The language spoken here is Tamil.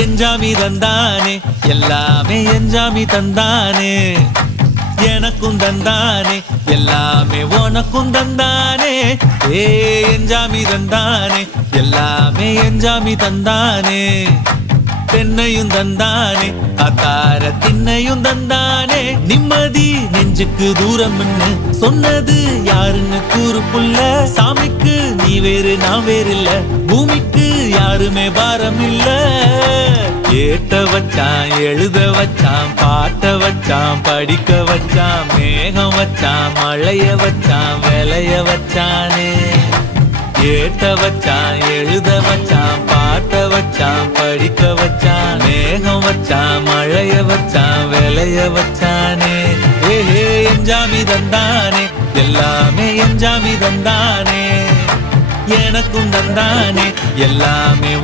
எஞ்சாமி தந்தானே எல்லாமே எஞ்சாமி தந்தானே எனக்கும் தந்தானே எல்லாமே உனக்கும் தந்தானே ஏ எஞ்சாமி தந்தானே எல்லாமே எஞ்சாமி தந்தானே பெண்ணையும் தந்தானே அத்தார திண்ணையும் தந்தானே நிம்மதி நெஞ்சுக்கு தூரம்னு சொன்னது யாருன்னு கூறு புள்ள சாமிக்கு நீ வேறு நான் வேறு இல்ல பூமிக்கு யாருமே பாரம் இல்ல ஏட்ட வச்சான் எழுத வச்சான் பாட்ட வச்சான் படிக்க வச்சான் மேகம் வச்சான் மழைய வச்சான் விளைய வச்சானே ஏட்ட வச்சான் எழுத வச்சான் பாட்ட வச்சான் படிக்க வச்சான் மேகம் வச்சான் மழைய வச்சான் விளைய வச்சானே ஏஹே எஞ்சாமி தந்தானே எல்லாமே எஞ்சாமி தந்தானே எனக்கும் தந்தானே எல்லாமே